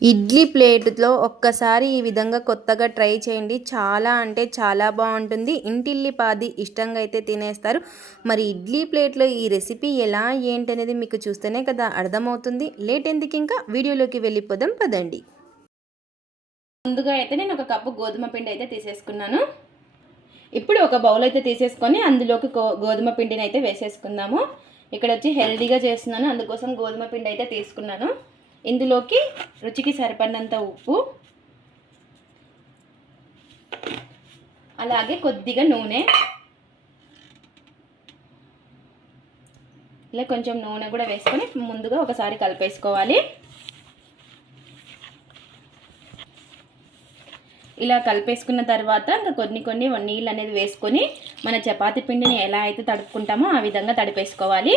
ఇడ్లీ ప్లేట్‌లో ఒక్కసారి ఈ విధంగా కొత్తగా ట్రై చేయండి. చాలా అంటే చాలా బావుంటుంది. ఇంటిల్లిపాది ఇష్టంగా అయితే తినేస్తారు. మరి ఇడ్లీ ప్లేట్‌లో ఈ రెసిపీ ఎలా ఏంటనేది మీకు చూస్తేనే కదా అర్థమవుతుంది. లేట్ ఎందుకింకా వీడియోలోకి వెళ్ళిపోదాం పదండి. ముందుగా అయితే నేను ఒక కప్పు గోధుమ పిండి అయితే తీసేసుకున్నాను. ఇప్పుడు ఒక బౌల్ అయితే తీసేసుకొని అందులోకి గోధుమ పిండిని అయితే వేసేసుకుందాము. ఇక్కడ వచ్చి హెల్తీగా చేస్తున్నాను, అందుకోసం గోధుమ పిండి అయితే తీసుకున్నాను. ఇందులోకి రుచికి సరిపడినంత ఉప్పు, అలాగే కొద్దిగా నూనె, ఇలా కొంచెం నూనె కూడా వేసుకొని ముందుగా ఒకసారి కలిపేసుకోవాలి. ఇలా కలిపేసుకున్న తర్వాత ఇంకా కొన్ని నీళ్ళు అనేది వేసుకొని మన చపాతీ పిండిని ఎలా అయితే తడుపుకుంటామో ఆ విధంగా తడిపేసుకోవాలి.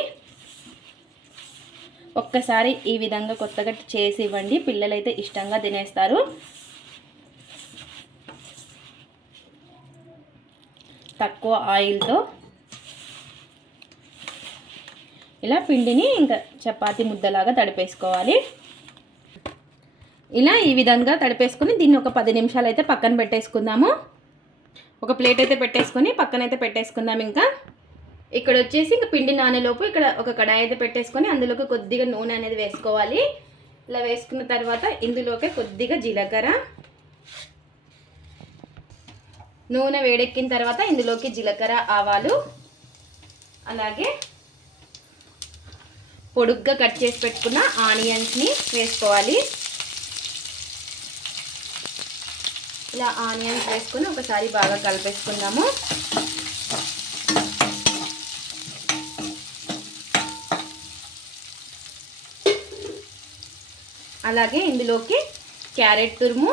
ఒక్కసారి ఈ విధంగా కొత్తగా చేసి ఇవ్వండి, పిల్లలైతే ఇష్టంగా తినేస్తారు. తక్కువ ఆయిల్తో ఇలా పిండిని ఇంకా చపాతీ ముద్దలాగా తడిపేసుకోవాలి. ఇలా ఈ విధంగా తడిపేసుకొని దీన్ని ఒక 10 నిమిషాలు అయితే పక్కన పెట్టేసుకుందాము. ఒక ప్లేట్ అయితే పెట్టేసుకొని పక్కనైతే పెట్టేసుకుందాం. ఇంకా ఇక్కడ వచ్చేసి ఇంకా పిండి నానేలోపు ఇక్కడ ఒక కడాయి అయితే పెట్టేసుకొని అందులోకి కొద్దిగా నూనె అనేది వేసుకోవాలి. ఇలా వేసుకున్న తర్వాత ఇందులోకి కొద్దిగా జీలకర్ర, నూనె వేడెక్కిన తర్వాత ఇందులోకి జీలకర్ర, ఆవాలు, అలాగే పొడుగ్గా కట్ చేసి పెట్టుకున్న ఆనియన్స్ని వేసుకోవాలి. ఇలా ఆనియన్స్ వేసుకొని ఒకసారి బాగా కలిపేసుకుందాము. అలాగే ఇందులోకి క్యారెట్ తురుము,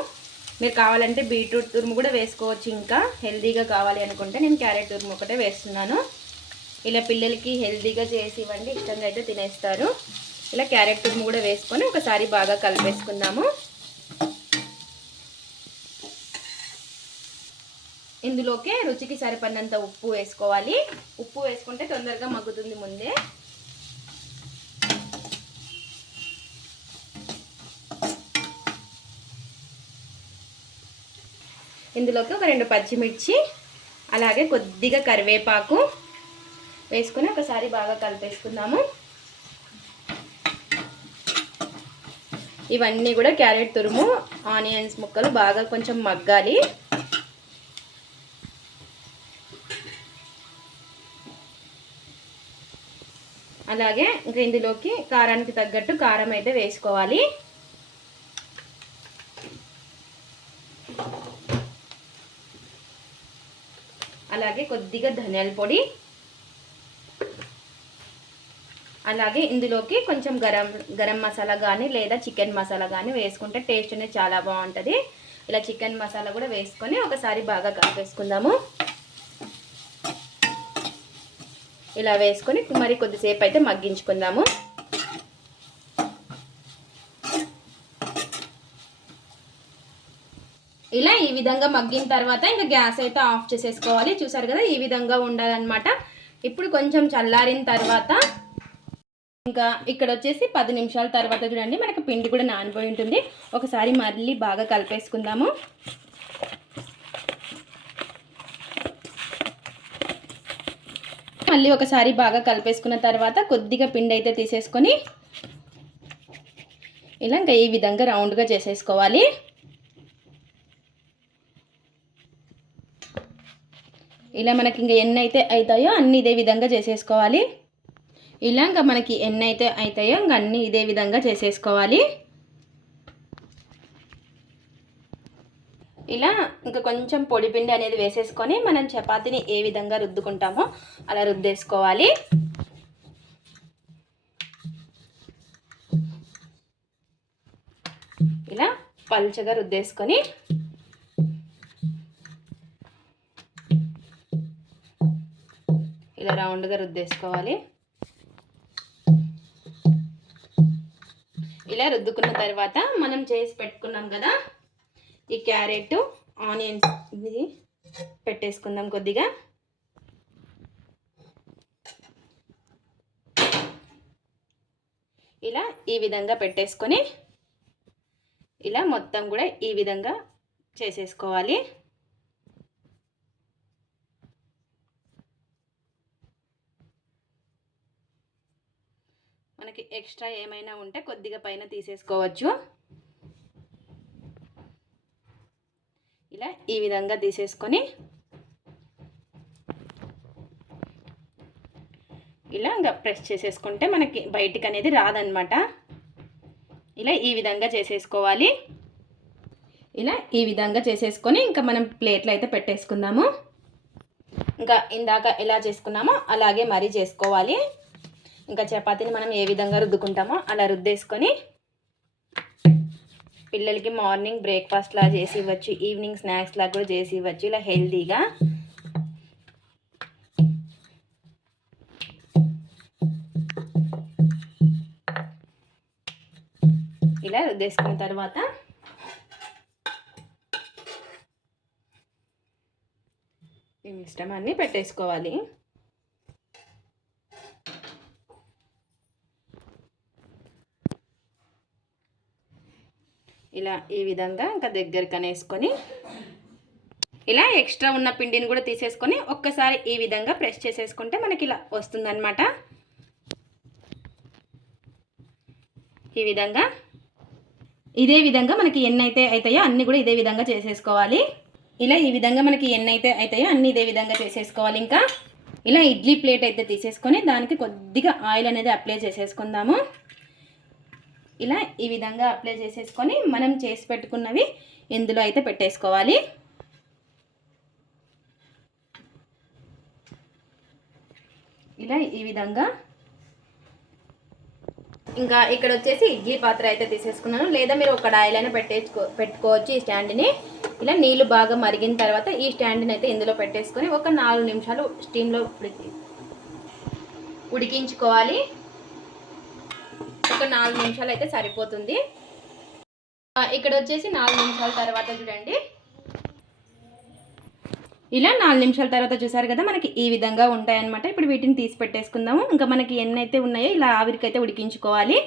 మీరు కావాలంటే బీట్రూట్ తురుము కూడా వేసుకోవచ్చు. ఇంకా హెల్తీగా కావాలి అనుకుంటే నేను క్యారెట్ తురుము ఒకటే వేస్తున్నాను. ఇలా పిల్లలకి హెల్తీగా చేసి ఇవ్వండి, ఇష్టంగా అయితే తినేస్తారు. ఇలా క్యారెట్ తురుము కూడా వేసుకొని ఒకసారి బాగా కలిపేసుకుందాము. ఇందులోకి రుచికి సరిపడినంత ఉప్పు వేసుకోవాలి. ఉప్పు వేసుకుంటే తొందరగా మగ్గుతుంది ముందే. ఇందులోకి ఒక 2 పచ్చిమిర్చి, అలాగే కొద్దిగా కరివేపాకు వేసుకొని ఒకసారి బాగా కలిపేసుకుందాము. ఇవన్నీ కూడా క్యారెట్ తురుము, ఆనియన్స్ ముక్కలు బాగా కొంచెం మగ్గాలి. అలాగే ఇంకా ఇందులోకి కారానికి తగ్గట్టు కారం అయితే వేసుకోవాలి. అలాగే కొద్దిగా ధనియాల పొడి, అలాగే ఇందులోకి కొంచెం గరం మసాలా కానీ లేదా చికెన్ మసాలా కానీ వేసుకుంటే టేస్ట్ అనేది చాలా బాగుంటుంది. ఇలా చికెన్ మసాలా కూడా వేసుకొని ఒకసారి బాగా కలిపేసుకుందాము. ఇలా వేసుకొని మరి కొద్దిసేపు అయితే మగ్గించుకుందాము. ఇలా ఈ విధంగా మగ్గిన తర్వాత ఇంకా గ్యాస్ అయితే ఆఫ్ చేసేసుకోవాలి. చూసారు కదా, ఈ విధంగా ఉండాలన్నమాట. ఇప్పుడు కొంచెం చల్లారిన తర్వాత ఇంకా ఇక్కడ వచ్చేసి 10 నిమిషాల తర్వాత చూడండి మనకి పిండి కూడా నానిపోయి ఉంటుంది. ఒకసారి మళ్ళీ బాగా కలిపేసుకుందాము. మళ్ళీ ఒకసారి బాగా కలిపేసుకున్న తర్వాత కొద్దిగా పిండి అయితే తీసేసుకొని ఇలా ఇంకా ఈ విధంగా రౌండ్గా చేసేసుకోవాలి. ఇలా మనకి ఇంకా ఎన్ని అయితే అవుతాయో అన్నీ ఇదే విధంగా చేసేసుకోవాలి. ఇలా ఇంకా మనకి ఎన్ని అయితే అవుతాయో ఇంకా అన్నీ ఇదే విధంగా చేసేసుకోవాలి. ఇలా ఇంకా కొంచెం పొడి పిండి అనేది వేసేసుకొని మనం చపాతీని ఏ విధంగా రుద్దుకుంటామో అలా రుద్దేసుకోవాలి. ఇలా పల్చగా రుద్దేసుకొని ఇలా రౌండ్గా రుద్దేసుకోవాలి. ఇలా రుద్దుకున్న తర్వాత మనం చేసి పెట్టుకున్నాం కదా ఈ క్యారెట్ ఆనియన్స్ ఇది పెట్టేసుకుందాం. కొద్దిగా ఇలా ఈ విధంగా పెట్టేసుకొని ఇలా మొత్తం కూడా ఈ విధంగా చేసేసుకోవాలి. మనకి ఎక్స్ట్రా ఏమైనా ఉంటే కొద్దిగా పైన తీసేసుకోవచ్చు. ఇలా ఈ విధంగా తీసేసుకొని ఇలా ఇంకా ప్రెస్ చేసేసుకుంటే మనకి బయటికి అనేది రాదనమాట. ఇలా ఈ విధంగా చేసేసుకోవాలి. ఇలా ఈ విధంగా చేసేసుకొని ఇంకా మనం ప్లేట్లో అయితే పెట్టేసుకుందాము. ఇంకా ఇందాక ఎలా చేసుకున్నామో అలాగే మరీ చేసుకోవాలి. ఇంకా చపాతీని మనం ఏ విధంగా రుద్దుకుంటామో అలా రుద్దేసుకొని పిల్లలకి మార్నింగ్ బ్రేక్ఫాస్ట్లా చేసి ఇవ్వచ్చు, ఈవినింగ్ స్నాక్స్లా కూడా చేసి ఇవ్వచ్చు ఇలా హెల్తీగా. ఇలా రుద్దేసుకున్న తర్వాత ఈ మిశ్రమాన్ని పెట్టేసుకోవాలి. ఇలా ఈ విధంగా ఇంకా దగ్గరికి అనేసుకొని ఇలా ఎక్స్ట్రా ఉన్న పిండిని కూడా తీసేసుకొని ఒక్కసారి ఈ విధంగా ప్రెస్ చేసేసుకుంటే మనకి ఇలా వస్తుందన్నమాట. ఈ విధంగా ఇదే విధంగా మనకి ఎన్నైతే అవుతాయో అన్నీ కూడా ఇదే విధంగా చేసేసుకోవాలి. ఇలా ఈ విధంగా మనకి ఎన్నైతే అవుతాయో అన్నీ ఇదే విధంగా చేసేసుకోవాలి. ఇంకా ఇలా ఇడ్లీ ప్లేట్ అయితే తీసేసుకొని దానికి కొద్దిగా ఆయిల్ అనేది అప్లై చేసేసుకుందాము. ఇలా ఈ విధంగా అప్లై చేసేసుకొని మనం చేసి పెట్టుకున్నవి ఇందులో అయితే పెట్టేసుకోవాలి. ఇలా ఈ విధంగా ఇంకా ఇక్కడ వచ్చేసి ఇడ్లీ పాత్ర అయితే తీసేసుకున్నాను. లేదా మీరు ఒక ఆయిల్ పెట్టుకోవచ్చు ఈ స్టాండ్ని. ఇలా నీళ్ళు బాగా మరిగిన తర్వాత ఈ స్టాండ్ని అయితే ఇందులో పెట్టేసుకొని ఒక 4 నిమిషాలు స్టీమ్లో ఉడికించుకోవాలి. ఒక 4 నిమిషాలు అయితే సరిపోతుంది. ఇక్కడ వచ్చేసి 4 నిమిషాల తర్వాత చూడండి, ఇలా 4 నిమిషాల తర్వాత చూసారు కదా మనకి ఈ విధంగా ఉంటాయన్నమాట. ఇప్పుడు వీటిని తీసి పెట్టేసుకుందాము. ఇంకా మనకి ఎన్నైతే ఉన్నాయో ఇలా ఆవిరికైతే ఉడికించుకోవాలి.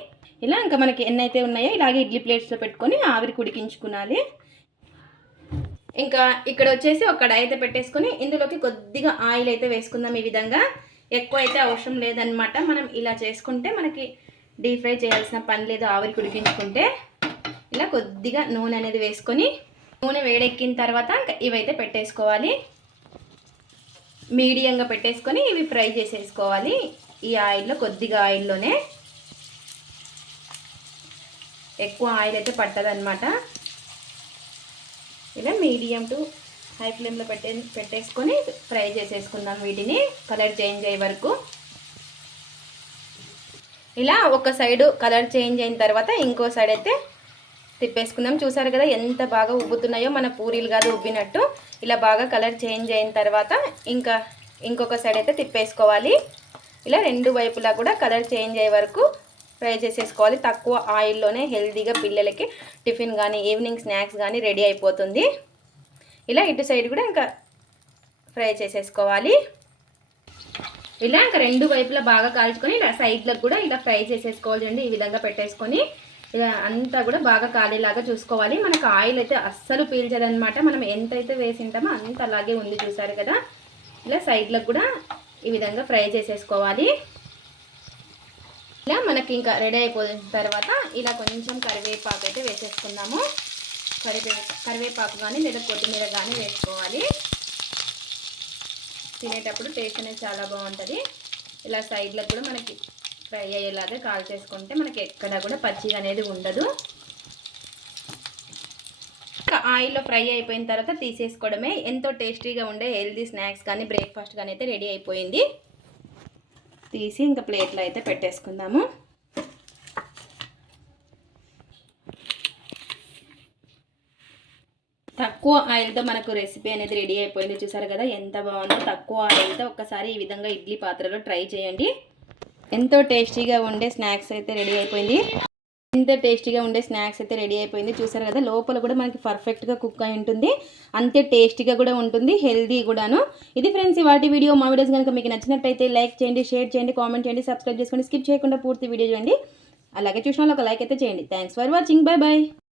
ఇలా ఇంకా మనకి ఎన్నైతే ఉన్నాయో ఇలాగే ఇడ్లీ ప్లేట్స్లో పెట్టుకొని ఆవిరికి ఉడికించుకోవాలి. ఇంకా ఇక్కడ వచ్చేసి ఒక కడాయి అయితే పెట్టేసుకొని ఇందులోకి కొద్దిగా ఆయిల్ అయితే వేసుకుందాం. ఈ విధంగా ఎక్కువ అయితే అవసరం లేదనమాట. మనం ఇలా చేసుకుంటే మనకి డీప్ ఫ్రై చేయాల్సిన పని లేదు. ఆవిరికి ఉడికించుకుంటే ఇలా కొద్దిగా నూనె అనేది వేసుకొని నూనె వేడెక్కిన తర్వాత ఇంకా ఇవైతే పెట్టేసుకోవాలి. మీడియంగా పెట్టేసుకొని ఇవి ఫ్రై చేసేసుకోవాలి. ఈ ఆయిల్లో కొద్దిగా ఆయిల్లోనే, ఎక్కువ ఆయిల్ అయితే పట్టదనమాట. ఇలా మీడియం టు హై ఫ్లేమ్లో పెట్టేసుకొని ఫ్రై చేసేసుకుందాం వీటిని కలర్ చేంజ్ అయ్యే వరకు. ఇలా ఒక సైడు కలర్ చేంజ్ అయిన తర్వాత ఇంకో సైడ్ అయితే తిప్పేసుకుందాం. చూసారు కదా ఎంత బాగా ఉబ్బుతున్నాయో, మన పూరీలు కాదు ఉబ్బినట్టు. ఇలా బాగా కలర్ చేంజ్ అయిన తర్వాత ఇంకొక సైడ్ అయితే తిప్పేసుకోవాలి. ఇలా 2 వైపులా కూడా కలర్ చేంజ్ అయ్యే వరకు ఫ్రై చేసేసుకోవాలి. తక్కువ ఆయిల్లోనే హెల్తీగా పిల్లలకి టిఫిన్ కానీ ఈవినింగ్ స్నాక్స్ కానీ రెడీ అయిపోతుంది. ఇలా ఇటు సైడ్ కూడా ఇంకా ఫ్రై చేసేసుకోవాలి. ఇలా ఇంకా 2 వైపులా బాగా కాల్చుకొని ఇలా సైడ్లకు కూడా ఇలా ఫ్రై చేసేసుకోవాలి అండి. ఈ విధంగా పెట్టేసుకొని ఇలా అంతా కూడా బాగా కాలేలాగా చూసుకోవాలి. మనకు ఆయిల్ అయితే అస్సలు పీల్చదనమాట. మనం ఎంతైతే వేసింటామో అంత అలాగే ఉంది. చూసారు కదా, ఇలా సైడ్లకు కూడా ఈ విధంగా ఫ్రై చేసేసుకోవాలి. ఇలా మనకి ఇంకా రెడీ అయిపోయిన తర్వాత ఇలా కొంచెం కరివేపాకు అయితే వేసేసుకుందాము. కరివేపాకు కానీ లేదా కొత్తిమీర కానీ వేసుకోవాలి. తినేటప్పుడు టేస్ట్ అనేది చాలా బాగుంటుంది. ఇలా సైడ్లకు కూడా మనకి ఫ్రై అయ్యేలాగా కాల్ చేసుకుంటే మనకి ఎక్కడ కూడా పచ్చిగా అనేది ఉండదు. ఆయిల్లో ఫ్రై అయిపోయిన తర్వాత తీసేసుకోవడమే. ఎంతో టేస్టీగా ఉండే హెల్తీ స్నాక్స్ కానీ బ్రేక్ఫాస్ట్ కానీ అయితే రెడీ అయిపోయింది. తీసి ఇంకా ప్లేట్లో అయితే పెట్టేసుకుందాము. తక్కువ ఆయిల్తో మనకు రెసిపీ అనేది రెడీ అయిపోయింది. చూసారు కదా ఎంత బాగుందో. తక్కువ ఆయిల్తో ఒక్కసారి ఈ విధంగా ఇడ్లీ పాత్రలో ట్రై చేయండి. ఎంతో టేస్టీగా ఉండే స్నాక్స్ అయితే రెడీ అయిపోయింది. చూసారు కదా, లోపల కూడా మనకి పర్ఫెక్ట్గా కుక్ అయి ఉంటుంది. అంతే టేస్టీగా కూడా ఉంటుంది, హెల్దీ కూడాను. ఇది ఫ్రెండ్స్ వాటి వీడియో. మా వీడియోస్ కనుక మీకు నచ్చినట్టయితే లైక్ చేయండి, షేర్ చేయండి, కామెంట్ చేయండి, సబ్స్క్రైబ్ చేసుకోండి. స్కిప్ చేయకుండా పూర్తి వీడియో చూడండి. అలాగే చూసిన వాళ్ళు ఒక లైక్ అయితే చేయండి. Thanks for watching. Bye bye.